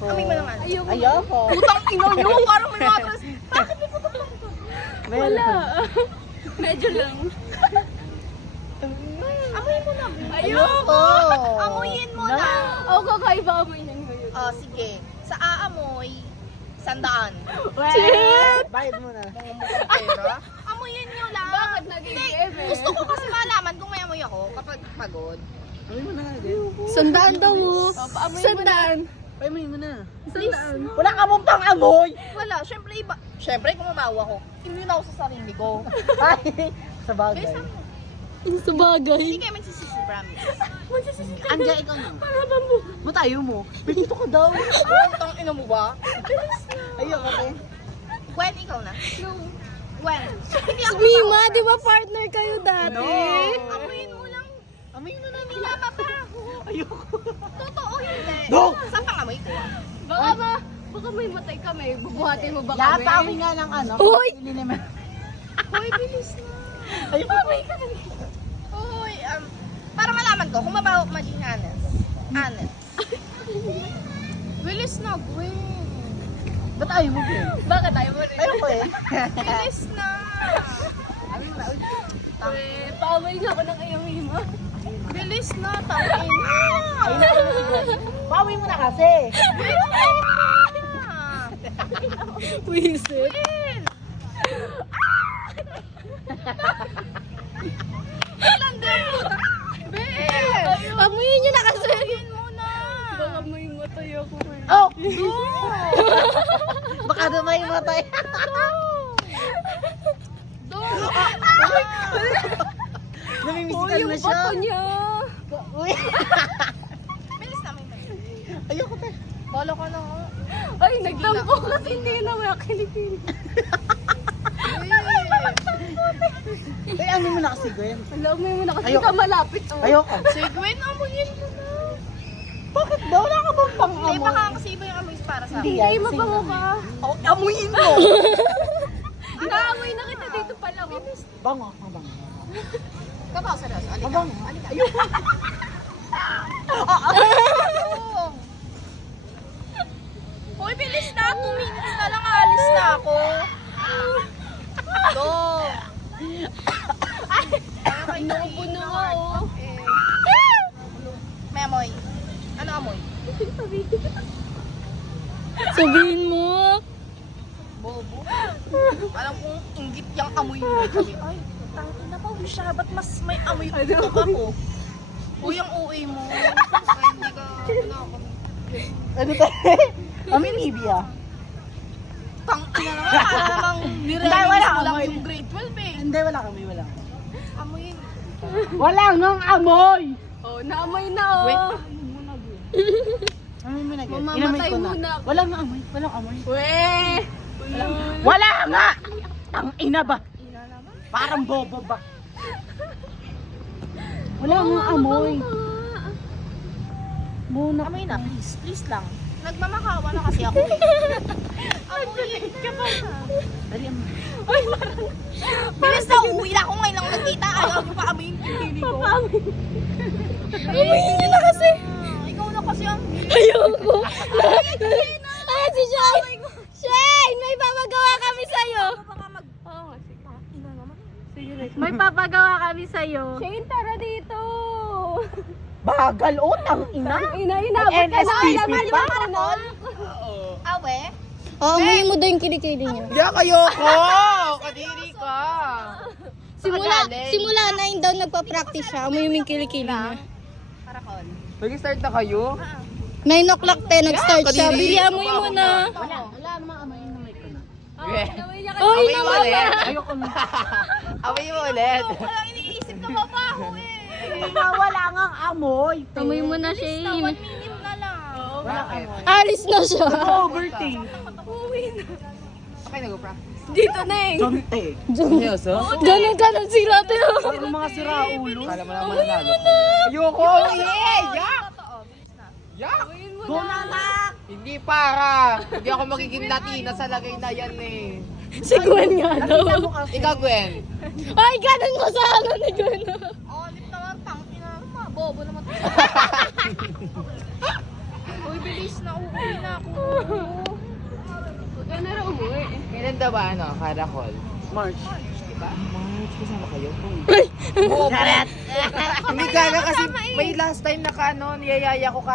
Ayoko. Amoy mo naman. Ayoko. Putang ina nyo, parang may matras. Bakit may putok lang to? Wala. Medyo lang. Amoy mo na. Ayoko. Amoyin mo na. Ako kakaiba amoy niyan ngayon. Oh, sige. Sa aamoy, 100. Shit! Bayad mo na. Mga mukhang pera. Amoyin nyo lang. Bakit naging Hindi, eme? gusto ko kasi malaman kung may amoy ako kapag pagod. Amoy mo na din. Sandaan daw mo. Paamoy mo na. Sandaan. Amoy mo na. Please. Wala ka mong pang amoy. Wala, syempre iba. Syempre kung mabawa ko, immune ako sa sarili ko. Ay, sa bagay. Bilisan mo. Sa bagay. Hindi kayo magsisisi, promise. Anja, ikaw na. Matayo mo. Dito ka daw. Putang ina mo ba? Ayoko, okay? Gwen, ikaw na. Gwen. Hindi ako Mima, di ba partner kayo dati? No. Amoyin mo lang. Amoy mo na. Hindi mapapaho. Ayoko. Totoo hindi. No. Saan pang amoy ko? Baka may matay kami. Bubuhatin mo ba kami? Yata ako nga ng ano. Uy! Hindi naman. Hoy, bilis na. Ayoko. Hoy, para malaman ko kung mabaho maging honest. Honest. Bilis na, Gwen. Ba't ayaw mo, Gwen? Bakit tayo mo rin? Ayoko eh. Bilis na. Paamoy na ako ng ayamoy mo. Bilis na, tangin na. Bawi mo na kasi. Bilis na. Wisit. Gwen. Landa mo. Ben. Amuyin nyo na kasi. Amoyin mo na. Baka may matay ako eh. Oh! Baka na may matay. Namimisikan na siya. Bato niya. Uy. Bilis na, may may. Ayoko pa. Bolo ka na nga. Ay, nagtampo kasi hindi na may kilikili. Ay, ano mo na kasi, Gwen? Alam mo na kasi Ayoko. ka malapit. Oh. Ayoko. Si Gwen, amoyin mo na. Bakit daw? Wala ka bang pang Hindi, amoy? baka kasi iba yung amoy para sa Hindi akin. yan. Ay, mabango ka. Oh, amuyin mo. Naamoy na kita dito pa lang. Bango, mabango. Kapag seryoso, alika. Mabango. Alika. Ayoko. Hoy, bilis na. 2 minutes na lang, alis na ako. Do. Inuubo na nga oh. May amoy. Ano amoy? Sabihin mo. Bobo. Alam kong inggit yung amoy mo. Sabi, ay, tangin na pa, siya. Ba't mas may amoy tutok ako? Uy, ang uwi mo. Ay, hindi ka, ano ako. Ano tayo? Amin, Ibia. Tangin na naman, para namang Hindi, nire-release wala mo lang amoy. yung grade 12 eh. Hindi, wala kami, wala. Amoyin. Wala ngang amoy! Oh, naamoy na oh. Wait. Amoy mo na, Gwen. Mamamatay Inamoy ko na. muna ako. Wala nga amoy. Walang amoy. Weh! Wala nga! Ang ina ba? Ina naman. Parang bobo ba? Wala nga amoy. Muna. Amoy na, please. Please lang. Nagmamakawa na kasi ako. Amoyin ka ba? Dali, amoy. Bilis na, uuwi na ako ngayon lang nagkita. Ayaw niyo pa amoyin yung pili ko. Amuyin nyo na kasi. Ikaw na kasi ang... Ayoko. Ah, si Shane. Shane, may papagawa kami sa'yo. Baka mag... Oo nga, sige. Ina naman. Sige na. May papagawa kami sa'yo. Shane, tara dito. Bagal, utang ina. Inabot ka na. NSTP Alam pa? mo na. Awe? Oo, amuyin mo daw yung kilikili niya. Hindi kayo ko! Kadiri ka! Simula 9 daw nagpa-practice siya. Amuyin mo yung kilikili niya. Karakol. Mag-start na kayo? 9 o'clock 10 nag-start siya. kadiri. Bili, amuyin mo na. Wala namang amoy na may ko na. Oy, naman na. Ayoko na. Amoy mo ulit. Walang iniisip na mabaho eh. Wala ngang amoy. Amuyin mo na, Na 1 Shane. minute na lang. Wala amoy. Alis na siya. Overthink. Okay, nag-practice. Dito na eh. Jonte. Seryoso? Ganun sila. Parang mga siraulo. Kala mo naman nanalo. Ayoko. Yeah! Yak! Totoo, bilis na. Yak! Go na anak! Hindi para. Hindi ako magiging Latina sa lagay na yan eh. Si Gwen nga daw. Ikaw, Gwen. Ay, ganun mo sa ano ni Gwen. Oh, lip naman, tangin na naman. Bobo naman. Uy, bilis na uuwi na ako. Huwag ka na raw umuwi. Kailan daw ba ano, Caracol? March. Diba? March, kasama kayo. Bobo. Hindi gaga kasi may last time na ka ano, niyayaya ko ka.